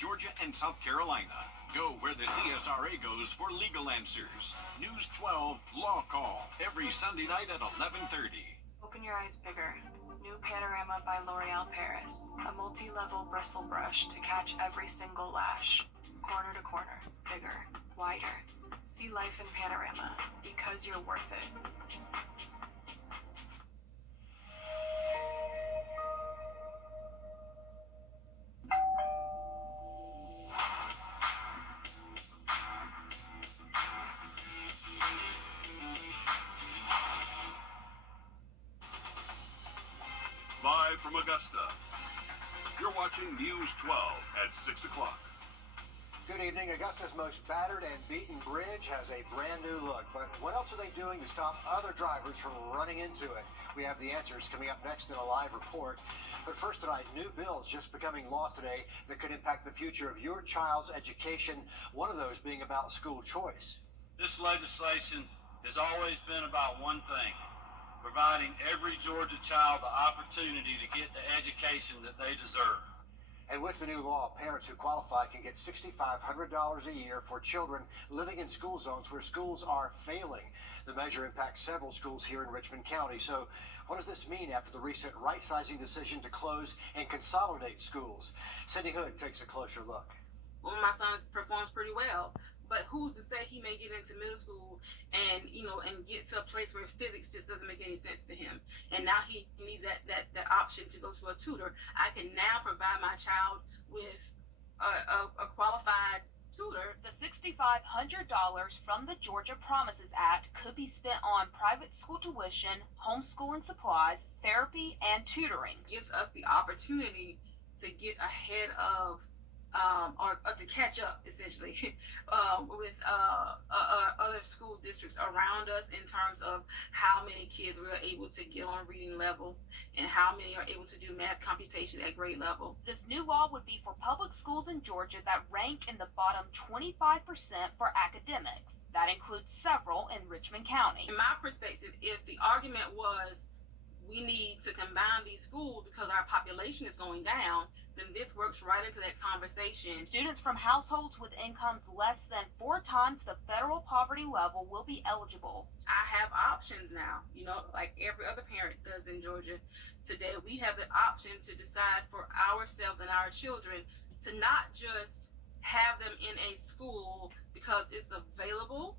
Georgia and South Carolina. Go where the CSRA goes for legal answers. News 12 Law Call every Sunday night at 11:30. Open your eyes bigger. New Panorama by L'Oreal Paris. A multi-level bristle brush to catch every single lash. Corner to corner. Bigger. Wider. See life in Panorama because you're worth it. Live from Augusta, you're watching News 12 at 6 o'clock. Good evening. Augusta's most battered and beaten bridge has a brand new look. But what else are they doing to stop other drivers from running into it? We have the answers coming up next in a live report. But first tonight, new bills just becoming law today that could impact the future of your child's education, one of those being about school choice. This legislation has always been about one thing: providing every Georgia child the opportunity to get the education that they deserve. And with the new law, parents who qualify can get $6,500 a year for children living in school zones where schools are failing. The measure impacts several schools here in Richmond County. So what does this mean after the recent right-sizing decision to close and consolidate schools? Cindy Hood takes a closer look. Well, my son performs pretty well, but who's to say he may get into middle school and get to a place where physics just doesn't make any sense to him, and now he needs that option to go to a tutor. I can now provide my child with a qualified tutor. The $6,500 from the Georgia Promises Act could be spent on private school tuition, homeschooling supplies, therapy, and tutoring. Gives us the opportunity to get ahead of or to catch up, essentially, with other school districts around us in terms of how many kids we're able to get on reading level and how many are able to do math computation at grade level. This new law would be for public schools in Georgia that rank in the bottom 25% for academics. That includes several in Richmond County. In my perspective, if the argument was we need to combine these schools because our population is going down, then this works right into that conversation. Students from households with incomes less than 4 times the federal poverty level will be eligible. I have options now, like every other parent does in Georgia today. We have the option to decide for ourselves and our children to not just have them in a school because it's available,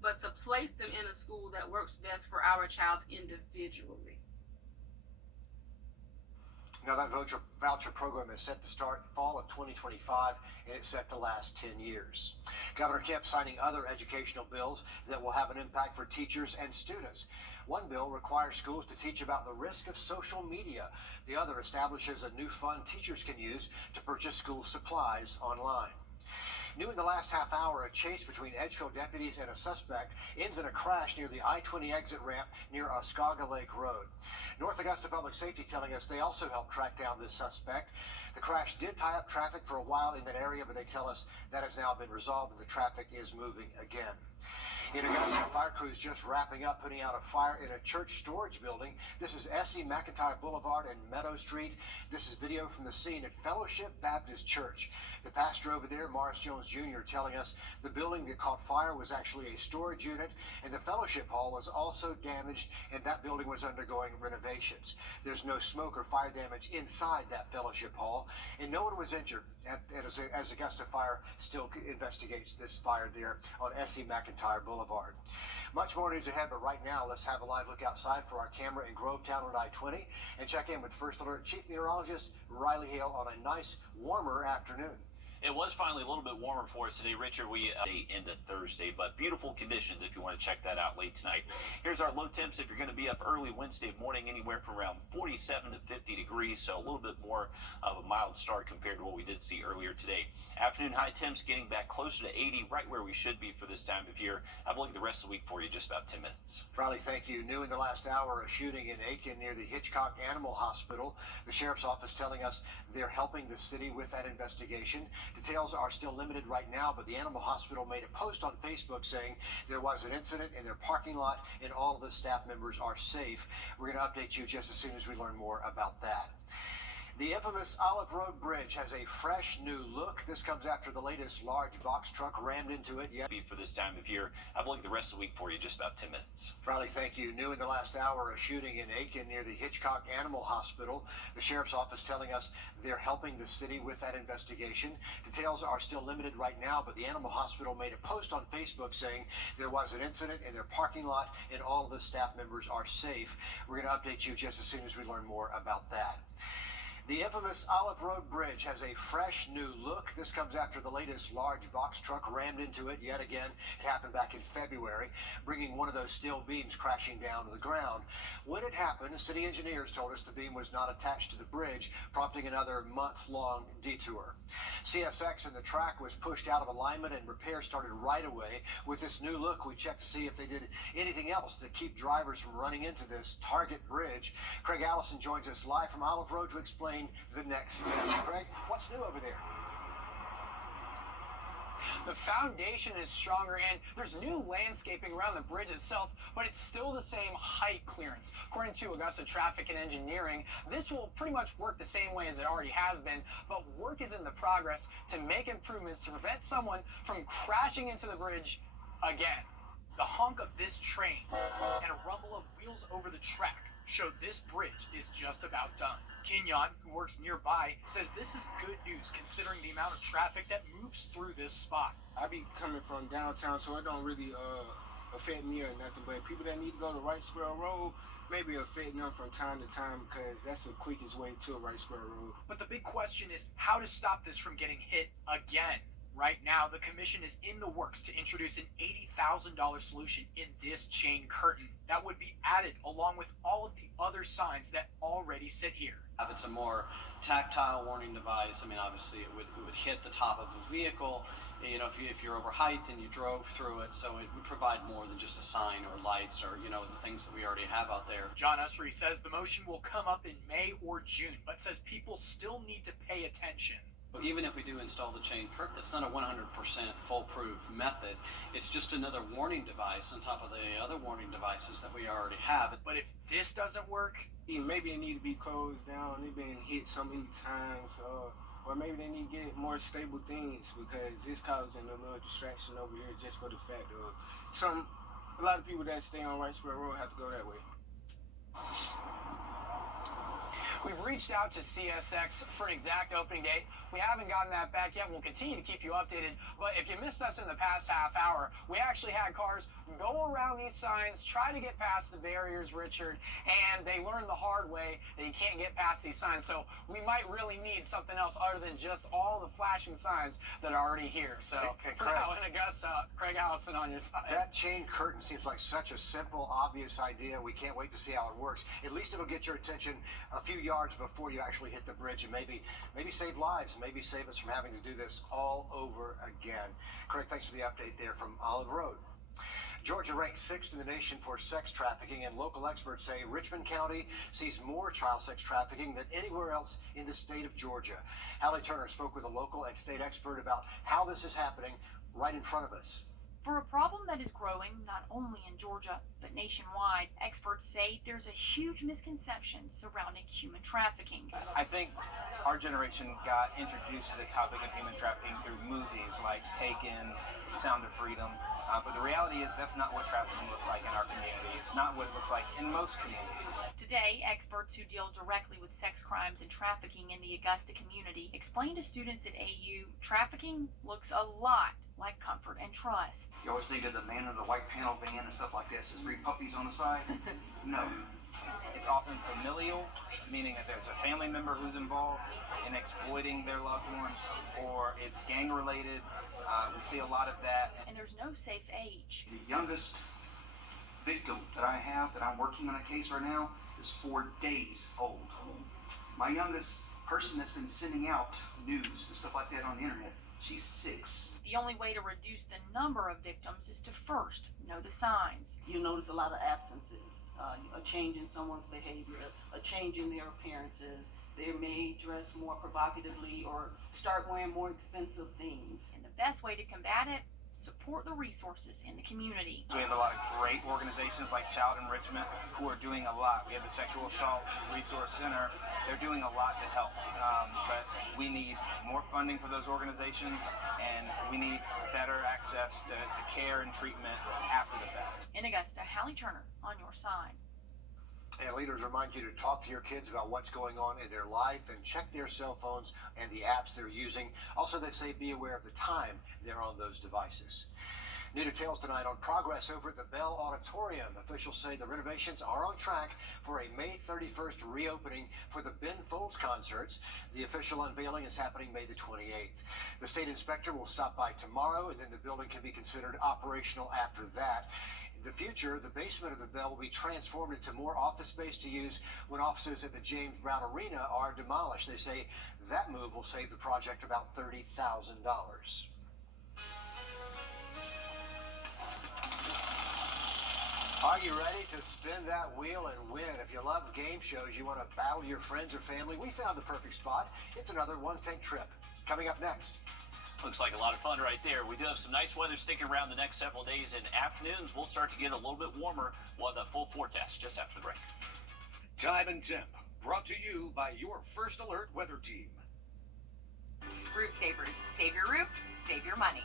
but to place them in a school that works best for our child individually. Now, that voucher program is set to start fall of 2025, and it's set to last 10 years. Governor Kemp signing other educational bills that will have an impact for teachers and students. One bill requires schools to teach about the risk of social media. The other establishes a new fund teachers can use to purchase school supplies online. New in the last half hour, a chase between Edgefield deputies and a suspect ends in a crash near the I-20 exit ramp near Oscaga Lake Road. North Augusta Public Safety telling us they also helped track down this suspect. The crash did tie up traffic for a while in that area, but they tell us that has now been resolved and the traffic is moving again. In Augusta, fire crews just wrapping up putting out a fire in a church storage building. This is S.E. McIntyre Boulevard and Meadow Street. This is video from the scene at Fellowship Baptist Church. The pastor over there, Morris Jones Jr., telling us the building that caught fire was actually a storage unit, and the fellowship hall was also damaged, and that building was undergoing renovations. There's no smoke or fire damage inside that fellowship hall, and no one was injured as Augusta Fire still investigates this fire there on S.E. McIntyre Boulevard. Much more news ahead, but right now, let's have a live look outside for our camera in Grovetown on I-20 and check in with First Alert Chief Meteorologist Riley Hale on a nice, warmer afternoon. It was finally a little bit warmer for us today, Richard. We into Thursday, but beautiful conditions if you want to check that out late tonight. Here's our low temps if you're going to be up early Wednesday morning, anywhere from around 47 to 50 degrees, so a little bit more of a mild start compared to what we did see earlier today. Afternoon high temps getting back closer to 80, right where we should be for this time of year. Have a look at the rest of the week for you, just about 10 minutes. Riley, thank you. New in the last hour, a shooting in Aiken near the Hitchcock Animal Hospital. The sheriff's office telling us they're helping the city with that investigation. Details are still limited right now, but the animal hospital made a post on Facebook saying there was an incident in their parking lot and all of the staff members are safe. We're going to update you just as soon as we learn more about that. The infamous Olive Road Bridge has a fresh new look. This comes after the latest large box truck rammed into it. For this time of year, I've looked the rest of the week for you, just about 10 minutes. Riley, thank you. New in the last hour, a shooting in Aiken near the Hitchcock Animal Hospital. The sheriff's office telling us they're helping the city with that investigation. Details are still limited right now, but the animal hospital made a post on Facebook saying there was an incident in their parking lot and all of the staff members are safe. We're going to update you just as soon as we learn more about that. The infamous Olive Road Bridge has a fresh new look. This comes after the latest large box truck rammed into it yet again. It happened back in February, bringing one of those steel beams crashing down to the ground. When it happened, city engineers told us the beam was not attached to the bridge, prompting another month-long detour. CSX and the track was pushed out of alignment and repairs started right away. With this new look, we checked to see if they did anything else to keep drivers from running into this target bridge. Craig Allison joins us live from Olive Road to explain the next steps. Greg, what's new over there? The foundation is stronger and there's new landscaping around the bridge itself, but it's still the same height clearance. According to Augusta Traffic and Engineering, this will pretty much work the same way as it already has been, but work is in the progress to make improvements to prevent someone from crashing into the bridge again. The honk of this train and a rumble of wheels over the track show this bridge is just about done. Kenyon, who works nearby, says this is good news considering the amount of traffic that moves through this spot. I be coming from downtown, so it don't really affect me or nothing, but people that need to go to Wright Square Road, maybe affecting them from time to time because that's the quickest way to Wright Square Road. But the big question is how to stop this from getting hit again. Right now, the commission is in the works to introduce an $80,000 solution in this chain curtain that would be added along with all of the other signs that already sit here. If it's a more tactile warning device, I mean, obviously it would hit the top of a vehicle. You know, if you're over height and you drove through it, so it would provide more than just a sign or lights or, you know, the things that we already have out there. John Usry says the motion will come up in May or June, but says people still need to pay attention. Even if we do install the chain curtain, it's not a 100% foolproof method. It's just another warning device on top of the other warning devices that we already have. But if this doesn't work, maybe it need to be closed down. They've been hit so many times, or maybe they need to get more stable things because it's causing a little distraction over here just for the fact of a lot of people that stay on Wright Square Road have to go that way. We've reached out to CSX for an exact opening date. We haven't gotten that back yet. We'll continue to keep you updated. But if you missed us in the past half hour, we actually had cars go around these signs, try to get past the barriers, Richard, and they learned the hard way that you can't get past these signs. So we might really need something else other than just all the flashing signs that are already here. So for now in Augusta, Craig Allison on your side. That chain curtain seems like such a simple, obvious idea. We can't wait to see how it works. At least it'll get your attention a few yards before you actually hit the bridge and maybe save lives, maybe save us from having to do this all over again. Craig, thanks for the update there from Olive Road. Georgia ranks 6th in the nation for sex trafficking, and local experts say Richmond County sees more child sex trafficking than anywhere else in the state of Georgia. Hallie Turner spoke with a local and state expert about how this is happening right in front of us. For a problem that is growing not only in Georgia, but nationwide, experts say there's a huge misconception surrounding human trafficking. I think our generation got introduced to the topic of human trafficking through movies like Taken, Sound of Freedom, but the reality is that's not what trafficking looks like in our community. It's not what it looks like in most communities. Today, experts who deal directly with sex crimes and trafficking in the Augusta community explain to students at AU trafficking looks a lot like comfort and trust. You always think of the man in the white panel van and stuff like that, says 3 puppies on the side. No. It's often familial, meaning that there's a family member who's involved in exploiting their loved one, or it's gang related. We see a lot of that. And there's no safe age. The youngest victim that I have, that I'm working on a case right now, is 4 days old. My youngest person that's been sending out news and stuff like that on the internet, she's 6. The only way to reduce the number of victims is to first know the signs. You notice a lot of absences, a change in someone's behavior, a change in their appearances. They may dress more provocatively or start wearing more expensive things. And the best way to combat it support the resources in the community. We have a lot of great organizations like Child Enrichment who are doing a lot. We have the Sexual Assault Resource Center. They're doing a lot to help, but we need more funding for those organizations, and we need better access to care and treatment after the fact. In Augusta, Hallie Turner on your side. And leaders remind you to talk to your kids about what's going on in their life and check their cell phones and the apps they're using. Also, they say be aware of the time they're on those devices. New details tonight on progress over at the Bell Auditorium. Officials say the renovations are on track for a May 31st reopening for the Ben Folds concerts. The official unveiling is happening May the 28th. The state inspector will stop by tomorrow, and then the building can be considered operational after that. In the future, the basement of the Bell will be transformed into more office space to use when offices at the James Brown Arena are demolished. They say that move will save the project about $30,000. Are you ready to spin that wheel and win? If you love game shows, you want to battle your friends or family, we found the perfect spot. It's another one-tank trip. Coming up next. Looks like a lot of fun right there. We do have some nice weather sticking around the next several days, and afternoons will start to get a little bit warmer. We'll have the full forecast just after the break. Time and Temp, brought to you by your First Alert weather team. Roof Savers. Save your roof, save your money.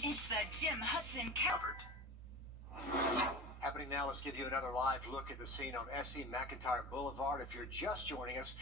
It's the Jim Hudson Covered. Happening now, let's give you another live look at the scene on S.E. McIntyre Boulevard. If you're just joining us,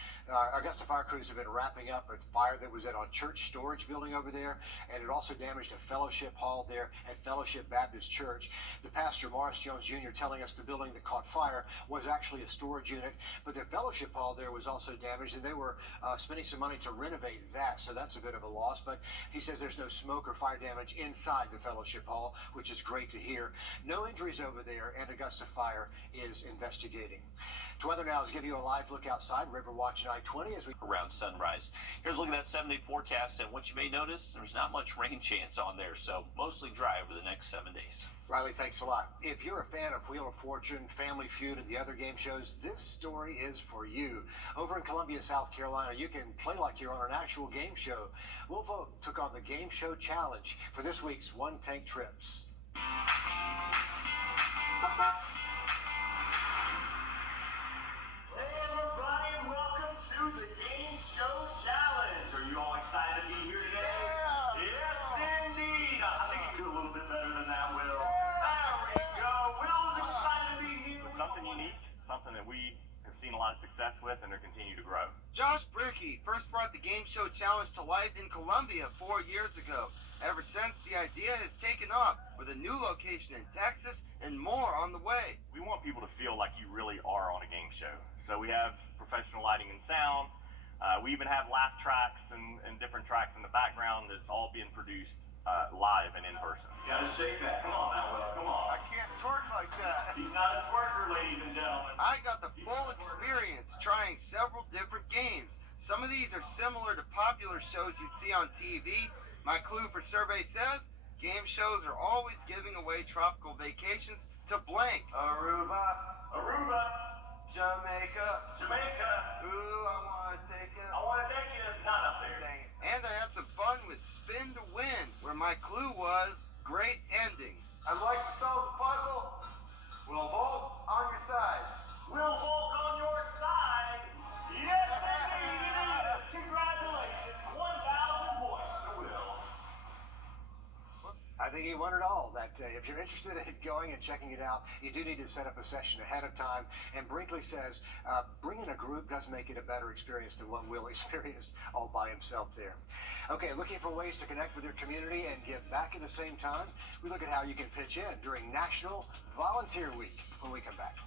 Augusta fire crews have been wrapping up a fire that was at our church storage building over there, and it also damaged a fellowship hall there at Fellowship Baptist Church. The pastor, Morris Jones Jr., telling us the building that caught fire was actually a storage unit, but their fellowship hall there was also damaged, and they were spending some money to renovate that, so that's a bit of a loss. But he says there's no smoke or fire damage inside the fellowship hall, which is great to hear. No injuries over there, and Augusta Fire is investigating. To weather now is give you a live look outside Riverwatch and I-20 as we around sunrise. Here's a look at that 7-day forecast, and what you may notice, there's not much rain chance on there, so mostly dry over the next 7 days. Riley, thanks a lot. If you're a fan of Wheel of Fortune, Family Feud, and the other game shows, this story is for you. Over in Columbia, South Carolina, you can play like you're on an actual game show. Wolvo took on the Game Show Challenge for this week's One Tank Trips. Hey everybody, welcome to the Game Show Challenge. Are you all excited to be here today? Yeah. Yes, indeed. I think you can do a little bit better than that, Will. There we go. Will's excited to be here. It's something unique, something that we have seen a lot of success with and are continue to grow. Josh Brickey first brought the Game Show Challenge to life in Columbia 4 years ago. Ever since, the idea has taken off with a new location in Texas and more on the way. We want people to feel like you really are on a game show. So we have professional lighting and sound. We even have laugh tracks and different tracks in the background that's all being produced live and in person. You gotta shake that. Come on now, Will. Come on. I can't twerk like that. He's not a twerker, ladies and gentlemen. I got the full experience trying several different games. Some of these are similar to popular shows you'd see on TV. My clue for survey says, game shows are always giving away tropical vacations to blank. Aruba. Aruba. Jamaica. Jamaica. Ooh, I want to take it. I want to take it. It's not up there. Dang it. And I had some fun with Spin to Win, where my clue was great endings. I'd like to solve the puzzle. Will Volk on your side. Will Volk on your side. Yes, indeed. Congratulations. 1,000 points to Will. I think he won it all that day. If you're interested in going and checking it out, you do need to set up a session ahead of time. And Brinkley says bringing a group does make it a better experience than one Will experienced all by himself there. Okay, looking for ways to connect with your community and give back at the same time? We look at how you can pitch in during National Volunteer Week when we come back.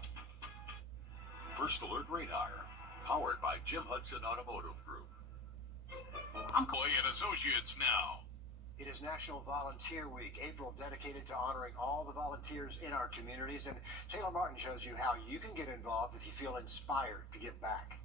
First Alert Radar, powered by Jim Hudson Automotive Group. I'm Coy and Associates now. It is National Volunteer Week, April dedicated to honoring all the volunteers in our communities. And Taylor Martin shows you how you can get involved if you feel inspired to give back.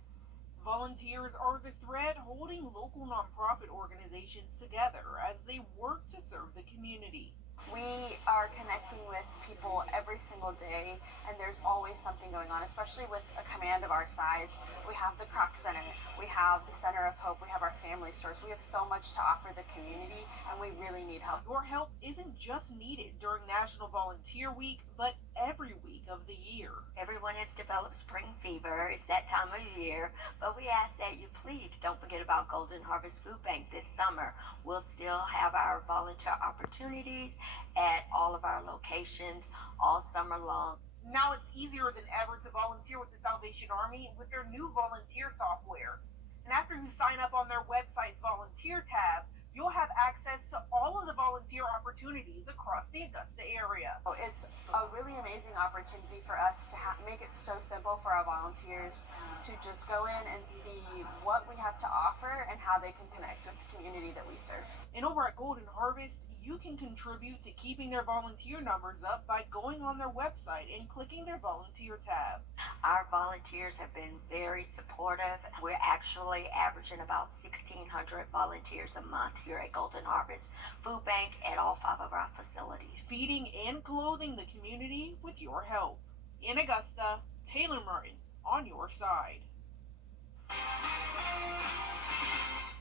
Volunteers are the thread holding local nonprofit organizations together as they work to serve the community. We are connecting with people every single day, and there's always something going on, especially with a command of our size. We have the Croc Center, we have the Center of Hope, we have our family stores. We have so much to offer the community, and we really need help. Your help isn't just needed during National Volunteer Week, but every week of the year. Everyone has developed spring fever. It's that time of year, but we ask that you please don't forget about Golden Harvest Food Bank this summer. We'll still have our volunteer opportunities at all of our locations all summer long. Now it's easier than ever to volunteer with the Salvation Army with their new volunteer software. And after you sign up on their website's volunteer tab, you'll have access to all of the volunteer opportunities across the Augusta area. It's a really amazing opportunity for us to make it so simple for our volunteers to just go in and see what we have to offer and how they can connect with the community that we serve. And over at Golden Harvest, you can contribute to keeping their volunteer numbers up by going on their website and clicking their volunteer tab. Our volunteers have been very supportive. We're actually averaging about 1,600 volunteers a month here at Golden Harvest Food Bank at all 5 of our facilities. Feeding and clothing the community with your help. In Augusta, Taylor Martin on your side.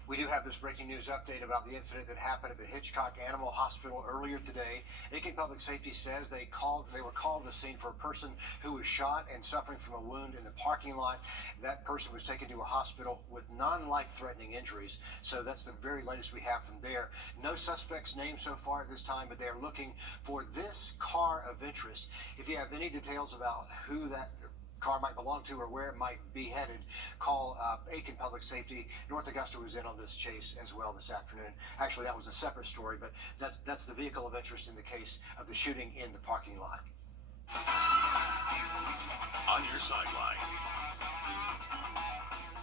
We do have this breaking news update about the incident that happened at the Hitchcock Animal Hospital earlier today. Aiken Public Safety says they were called to the scene for a person who was shot and suffering from a wound in the parking lot. That person was taken to a hospital with non-life-threatening injuries. So that's the very latest we have from there. No suspects named so far at this time, but they are looking for this car of interest. If you have any details about who that car might belong to or where it might be headed, call Aiken Public Safety. North Augusta was in on this chase as well this afternoon. Actually, that was a separate story, but that's the vehicle of interest in the case of the shooting in the parking lot. On your sideline.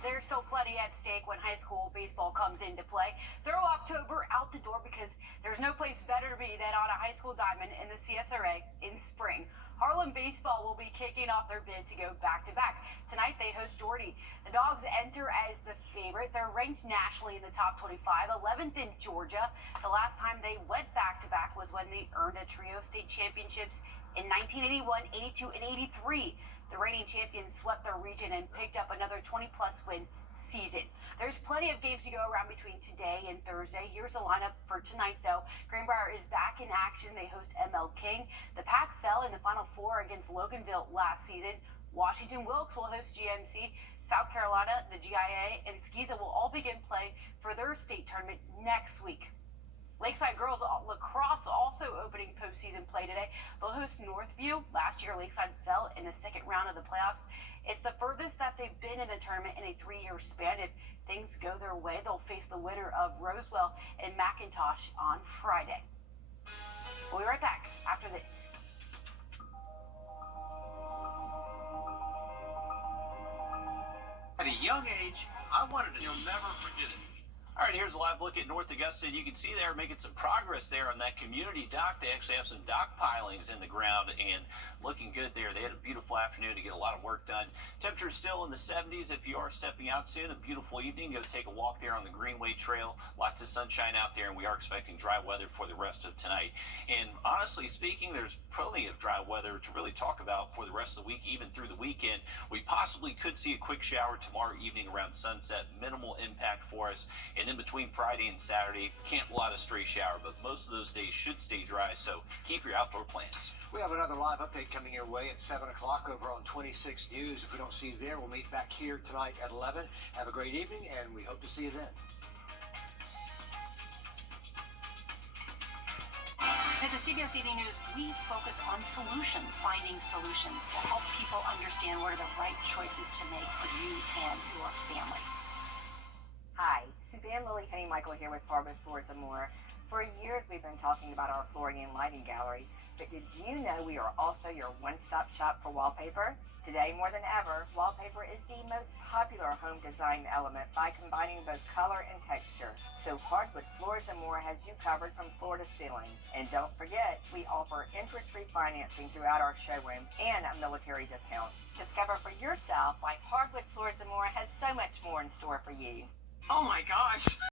There's still plenty at stake when high school baseball comes into play. Throw October out the door because there's no place better to be than on a high school diamond in the CSRA in spring. Harlem baseball will be kicking off their bid to go back-to-back. Tonight they host Doherty. The Dogs enter as the favorite. They're ranked nationally in the top 25, 11th in Georgia. The last time they went back-to-back was when they earned a trio of state championships in 1981, 82, and 83. The reigning champions swept their region and picked up another 20-plus win season. There's plenty of games to go around between today and Thursday. Here's the lineup for tonight, though. Greenbrier is back in action. They host ML King. The Pack fell in the Final Four against Loganville last season. Washington Wilkes will host GMC. South Carolina, the GIA, and Skeeza will all begin play for their state tournament next week. Lakeside Girls Lacrosse also opening postseason play today. They'll host Northview. Last year, Lakeside fell in the second round of the playoffs. It's the furthest that they've been in the tournament in a 3-year span. If things go their way, they'll face the winner of Rosewell and McIntosh on Friday. We'll be right back after this. At a young age, I wanted to... You'll never forget it. All right, here's a live look at North Augusta, and you can see they're making some progress there on that community dock. They actually have some dock pilings in the ground and looking good there. They had a beautiful afternoon to get a lot of work done. Temperature still in the 70s. If you are stepping out soon, a beautiful evening. Go take a walk there on the Greenway Trail. Lots of sunshine out there, and we are expecting dry weather for the rest of tonight. And honestly speaking, there's plenty of dry weather to really talk about for the rest of the week, even through the weekend. We possibly could see a quick shower tomorrow evening around sunset. Minimal impact for us. And then between Friday and Saturday, can't pull out a stray shower, but most of those days should stay dry, so keep your outdoor plans. We have another live update coming your way at 7 o'clock over on 26 News. If we don't see you there, we'll meet back here tonight at 11. Have a great evening, and we hope to see you then. At the CBS Evening News, we focus on solutions, finding solutions to help people understand what are the right choices to make for you and your family. Hi, Suzanne Lily Henny Michael here with Farber Floors and More. For years, we've been talking about our flooring and lighting gallery, but did you know we are also your one-stop shop for wallpaper? Today, more than ever, wallpaper is the most popular home design element by combining both color and texture. So Hardwood Floors and More has you covered from floor to ceiling. And don't forget, we offer interest-free financing throughout our showroom and a military discount. Discover for yourself why Hardwood Floors and More has so much more in store for you. Oh my gosh.